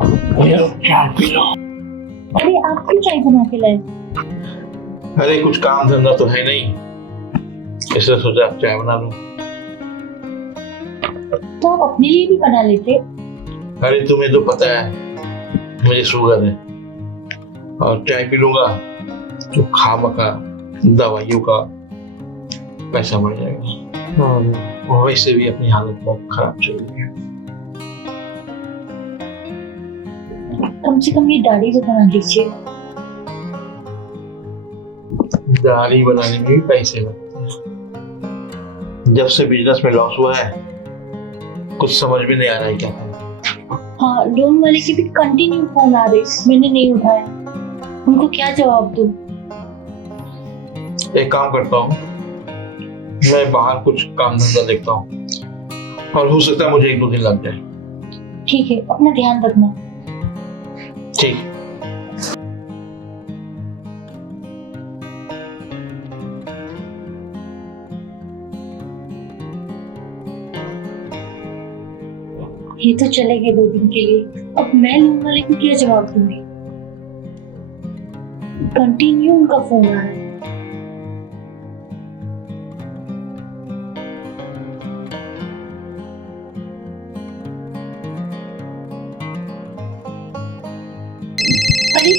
चाय P low. अरे आप क्यों चाय बना के लाए? अरे कुछ काम धंधा तो है नहीं, इसलिए सोचा आप चाय बना लो। तो आप अपने लिए भी बना लेते। अरे तुम्हें तो पता है मुझे शुगर है, और चाय पी लूंगा तो खामखा दवाइयों का पैसा बढ़ जाएगा, और वैसे भी अपनी हालत बहुत खराब चल रही है। कम से कम ये दाढ़ी तो बना लीजिए। दाढ़ी बनाने में भी पैसे लगते हैं। जब से बिजनेस में लॉस हुआ है कुछ समझ में नहीं आ रहा है क्या करूं। हाँ, लोन वाले के भी कंटिन्यू फोन आ रहे, मैंने नहीं उठाया। उनको क्या जवाब दूं? एक काम करता हूँ, मैं बाहर कुछ काम धंधा देखता हूँ, और हो सकता है मुझे 1-2 दिन लग जाए। ठीक है, अपना ध्यान रखना। ठीक। ये तो चले गए 2 दिन के लिए, अब मैं लोन वाले को क्या जवाब दूंगी? कंटिन्यू उनका फोन आ रहा है। अरे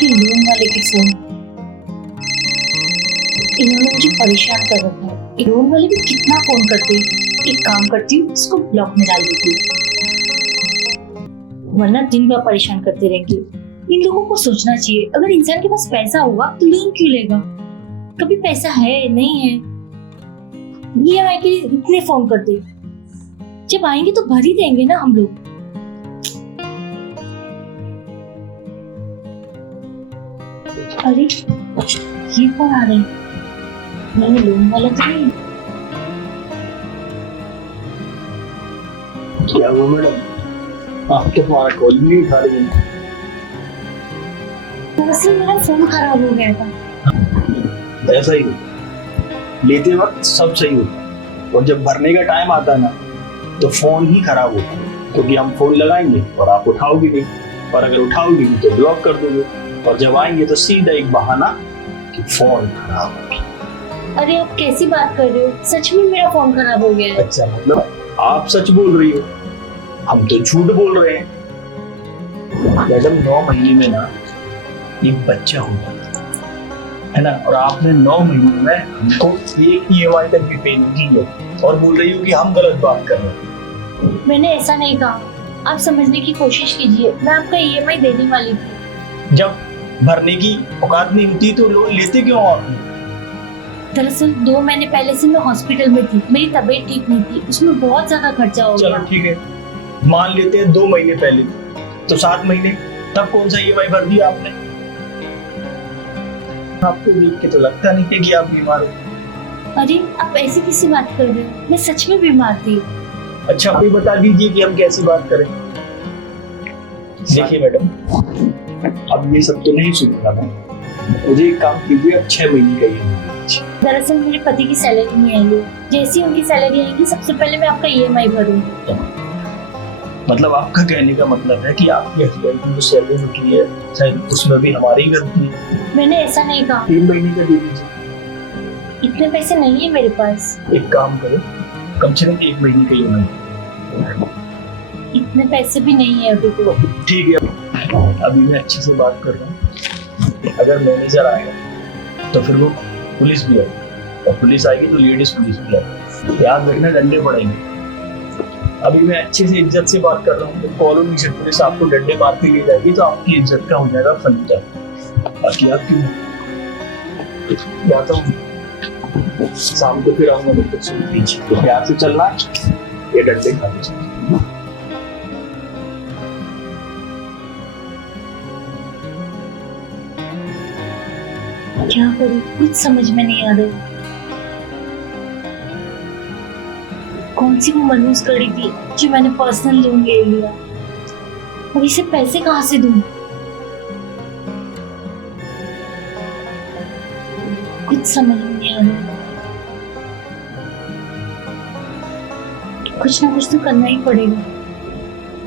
ये लोन वाले के फोन, इन्होंने मुझे परेशान कर रखा है। ये लोन वाले भी कितना फोन करते हैं। एक काम करती हूँ, इसको ब्लॉक में डाल देती हूँ, वरना दिन भर परेशान करते रहेंगे। इन लोगों को सोचना चाहिए, अगर इंसान के पास पैसा होगा तो लोन क्यों लेगा? कभी पैसा है नहीं है, ईएमआई के लिए इतने फोन करते, जब आएंगे तो भर ही देंगे ना हम लोग। अरे ये कौन आ रहे हैं? मैंने लोन वाला तो नहीं। क्या हुआ मैडम, आप तो हमारा कॉल भी नहीं उठा रही हैं। दरअसल मेरा फोन खराब हो गया था। ऐसा ही होता, लेते वक्त सब सही होता, और जब भरने का टाइम आता है ना तो फोन ही खराब होता है, क्योंकि हम फोन लगाएंगे और आप उठाओगे नहीं, और अगर उठाओगे नहीं तो ब्लॉक कर दोगे, और जब आएंगे तो सीधा एक बहाना कि फोन खराब हो गया। अरे आप कैसी बात कर रहे हो? सच में मेरा फोन खराब हो गया है। अच्छा, मतलब आप सच बोल रही हो, हम तो झूठ बोल रहे हैं। मैडम 9 महीने में ना एक बच्चा होता है ना, और आपने 9 महीने में हमको एक ईएमआई तक भी पे नहीं की है, और बोल रही हो कि हम गलत बात कर रहे हैं। मैंने ऐसा नहीं कहा, आप समझने की कोशिश कीजिए। मैं आपका ईएमआई देने वाली थी। जब भरने की औकात नहीं होती तो लोन लेते क्यों आप? दरअसल 2 महीने पहले से मैं हॉस्पिटल में थी, मेरी तबीयत ठीक नहीं थी, उसमें बहुत ज्यादा खर्चा हो चलो गया। ठीक है, मान लेते हैं 2 महीने पहले, तो 7 महीने तब कौन सा ईएमआई भर दिया आपने? आपको देख के तो लगता नहीं है कि आप बीमार हो। अरे आप ऐसी किसी बात कर रहे हो? मैं सच में बीमार थी। अच्छा, आप ही बता दीजिए कि हम कैसी बात करें। देखिए मैडम, अब ये सब तो नहीं सुनना मैं, मुझे एक काम कीजिए, अब 6 महीने का ईएमआई। दरअसल मेरे पति की सैलरी नहीं आई है, जैसी उनकी सैलरी आएगी सबसे पहले मैं आपका ईएमआई भरूंगी। मतलब आपका कहने का मतलब है कि आपके हस्बैंड की जो सैलरी रुकी है शायद उसमें भी हमारी ही गलती है। मैंने ऐसा नहीं कहा। 3 महीने का दे दीजिए। इतने पैसे नहीं है मेरे पास। एक काम करो, कम से कम 1 महीने का ईएमआई। इतने पैसे भी नहीं है अभी तो। ठीक है, अभी मैं अच्छे से बात कर रहा हूँ। अगर मैनेजर आएगा तो फिर वो पुलिस भी आएगी, और पुलिस आएगी तो लेडीज पुलिस भी आएगी, याद रखना डंडे पड़ेंगे। अभी मैं अच्छे से इज्जत से बात कर रहा हूँ, तो कॉलोनी से पुलिस आपको डंडे मारती ले जाएगी तो आपकी इज्जत का हो जाएगा फंदा। बाकी आप क्यों जाता हूँ, शाम को फिर आऊंगा, तो सुन लीजिए, तो प्यार से चलना, ये डंडे खा लीजिए। क्या करूं, कुछ समझ में नहीं आ रहा। कौन सी वो मनहूस कड़ी थी जो मैंने पर्सनल लोन ले लिया, अब इसे पैसे कहाँ से दूं? कुछ समझ में नहीं आ रहा। कुछ ना कुछ तो करना ही पड़ेगा।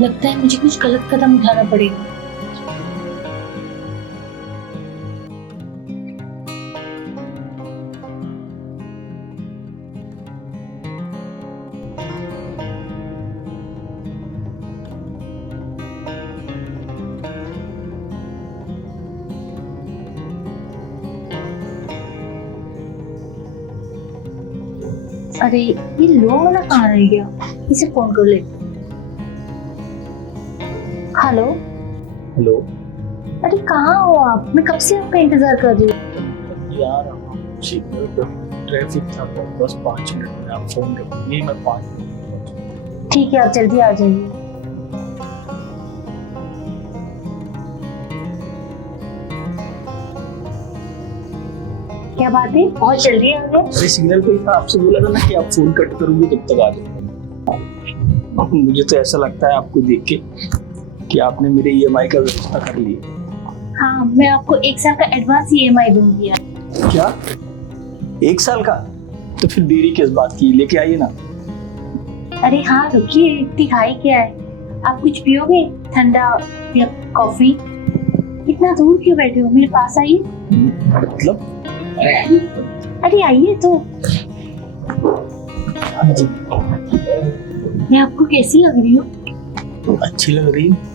लगता है मुझे कुछ गलत कदम उठाना पड़ेगा। अरे ये लोन वाला कहाँ रह गया, इसे फोन कर ले। हेलो। हेलो। अरे कहाँ हो आप? मैं कब से आपका इंतजार कर रही हूँ। यार सिग्नल पे ट्रैफिक था, बस 5 मिनट में आप फोन करेंगे, मैं 5 मिनट में पहुंचूंगा। ठीक है, आप जल्दी आ जाइए। क्या बात है, बहुत जल्दी आ गए? अरे सिग्नल पे था, आपसे बोला था ना कि आप फोन कट करोगे तब तक आ जाओ। मुझे तो ऐसा लगता है आपको देख के कि आपने मेरे ईएमआई का व्यवस्था कर लिया। हाँ, मैं आपको 1 साल का एडवांस ईएमआई दूंगी। क्या 1 साल का? तो फिर देरी किस बात की, लेके आइए ना। अरे हाँ रुकिए, इतनी हाई क्या है? आप कुछ पियोगे, ठंडा या कॉफी? इतना दूर क्यों बैठे हो, मेरे पास आइए। मतलब अरे आइए तो। हाँ जी, मैं आपको कैसी लग रही हूँ? अच्छी लग रही है।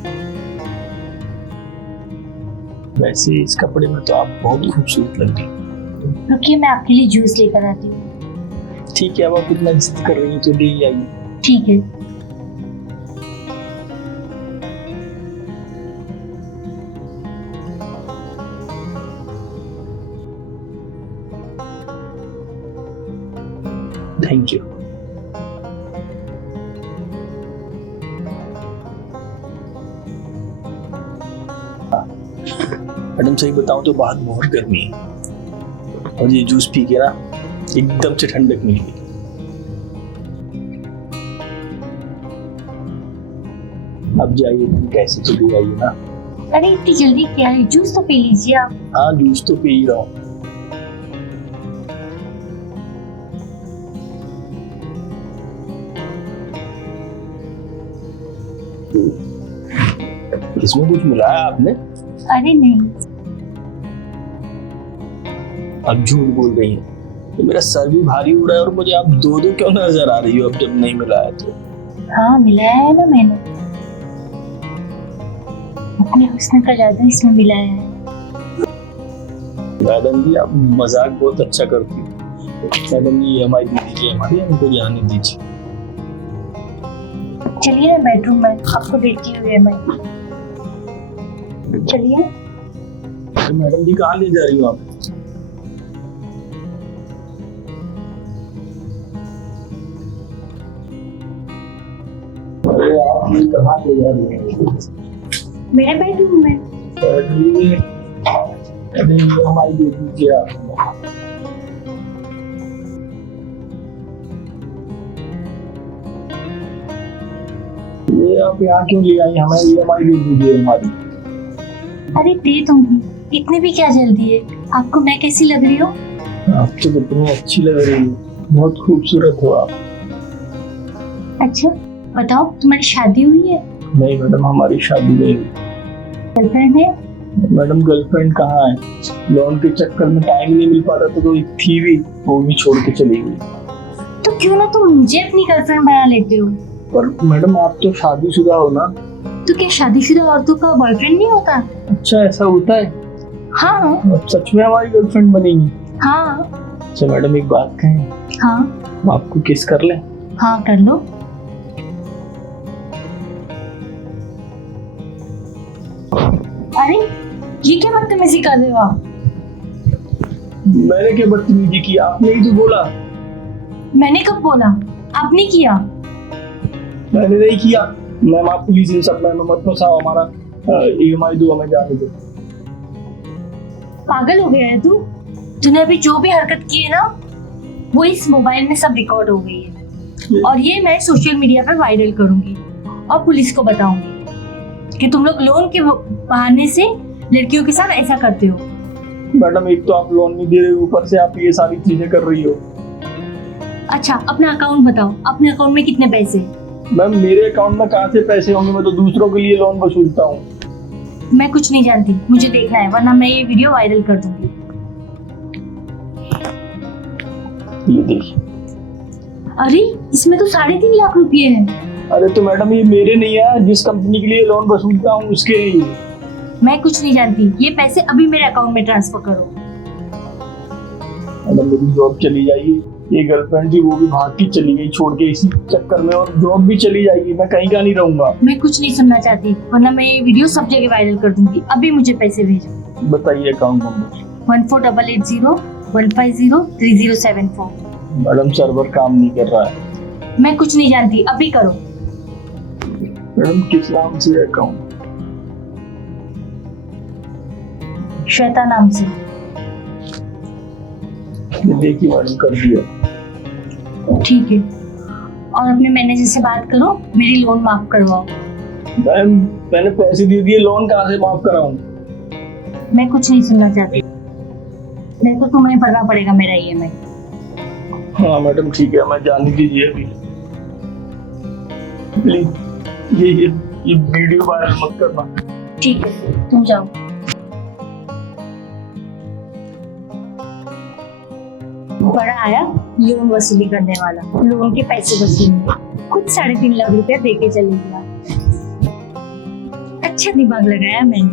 वैसे इस कपड़े में तो आप बहुत खूबसूरत लग रही हैं। रुकिए, मैं आपके लिए जूस लेकर आती हूँ। ठीक है, अब आप इतना जिद कर रही हैं तो ले आइए। ठीक है। Thank you. मैडम सही बताऊं तो बाहर बहुत गर्मी है और ये जूस पी के ना एकदम से ठंडक मिल गई। अब जाइए, कैसे चली आइए ना। अरे इतनी जल्दी क्या है, जूस तो पी लीजिए आप। हाँ जूस तो पी ही रहा हूँ। इसमें कुछ मिलाया आपने? अरे नहीं। अब झूठ बोल रही हैं। तो मेरा सर भी भारी हो रहा है और मुझे आप दो दो क्यों नजर आ रही हो अब जब नहीं मिलाया तो? हाँ मिलाया है ना मैंने, अपने हुस्न का जादू इसमें मिलाया है। मैडम जी आप मजाक बहुत अच्छा करती हो। मैडम जी EMI दे दीजिए हमारी, हमको जाने दीजिए। चलिए ना बेडरूम में, आपको देती हूँ EMI। चलिए। तो मैडम जी कहाँ ले जा रही हो आप? अरे आप ये कहाँ ले जा रही हो? मेरे बेडरूम में। अरे EMI दे दीजिए आप। ये आप यहाँ क्यों ले आई? हमें EMI दे दीजिए हमारी। अरे दे दूंगी, इतनी भी क्या जल्दी है? आपको मैं कैसी लग रही हूँ? आप तो कितनी अच्छी लग रही हो, बहुत खूबसूरत हो आप। अच्छा बताओ, तुम्हारी शादी हुई है? नहीं मैडम, हमारी शादी नहीं हुई। गर्लफ्रेंड है? मैडम गर्लफ्रेंड कहाँ है? लोन के चक्कर में टाइम नहीं मिल पाता तो कोई थी भी, वो भी छोड़ के चली गई। तो क्यों ना तुम मुझे अपनी गर्लफ्रेंड बना लेते हो? पर मैडम आप तो शादीशुदा हो ना। तो क्या शादीशुदा औरतों का बॉयफ्रेंड नहीं होता? अच्छा ऐसा होता है? हाँ। अब सच में हमारी गर्लफ्रेंड बनेगी? हाँ। अच्छा मैडम एक बात कहें? हाँ। हम आपको किस कर लें? हाँ कर लो। अरे ये क्या बदतमीजी कर रहे हो आप? मैंने क्या बदतमीजी की? आपने ही तो बोला। मैंने कब बोला? आपने किया। मैंने नहीं किया। मैम आप प्लीज इन सब में मत फंसाओ, हमारा EMI दो, हमें जाने दो। पागल हो गया है तू? तूने अभी जो भी हरकत की है ना, वो इस मोबाइल में सब रिकॉर्ड हो गई है और ये मैं सोशल मीडिया पर वायरल करूंगी और पुलिस को बताऊंगी कि तुम लोग लोन के बहाने से लड़कियों के साथ ऐसा करते हो। मैडम एक तो आप लोन नहीं दे रहे, ऊपर से आप ये सारी चीजें कर रही हो। अच्छा अपना अकाउंट बताओ, अपने अकाउंट में कितने पैसे? मैम मेरे अकाउंट में कहाँ से पैसे होंगे? मैं तो दूसरों के लिए लोन वसूलता हूँ। मैं कुछ नहीं जानती, मुझे देखना है वरना मैं ये वीडियो वायरल कर दूंगी। ये देखिए। अरे इसमें तो 3.5 लाख रुपए हैं। अरे तो मैडम ये मेरे नहीं है, जिस कंपनी के लिए लोन वसूलता हूँ उसके है ये। मैं कुछ नहीं जानती, ये पैसे अभी मेरे अकाउंट में ट्रांसफर करो। मैडम मेरी जॉब चली जाएगी, ये गर्लफ्रेंड थी वो भी भाग के चली गई छोड़ के इसी चक्कर में, और जॉब भी चली जाएगी, मैं कहीं का नहीं रहूंगा। मैं कुछ नहीं सुनना चाहती वरना मैं ये वीडियो सब जगह वायरल कर दूंगी। अभी मुझे पैसे भेजो। बताइए अकाउंट नंबर। 148801503074। मैडम सर्वर काम नहीं कर रहा है। मैं कुछ नहीं जानती, अभी करो। मैडम किस नाम से है अकाउंट? श्वेता नाम से। देखिए मैडम कर दिया। ठीक है, और अपने मैनेजर से बात करो, मेरी लोन माफ करवाओ। मैम मैंने पैसे दे दिए, लोन कहाँ से माफ कराऊं? मैं कुछ नहीं सुनना चाहती, नहीं तो तुम्हें भरना पड़ेगा मेरा EMI। हाँ मैडम ठीक है, मैं जाने दीजिए अभी प्लीज। ये वीडियो वायरल मत करना। ठीक है, तुम जाओ। बड़ा आया लोन वसूली करने वाला, लोन के पैसे वसूलने, खुद 3.5 लाख रुपया दे के चले गया। अच्छा दिमाग लगाया मैंने।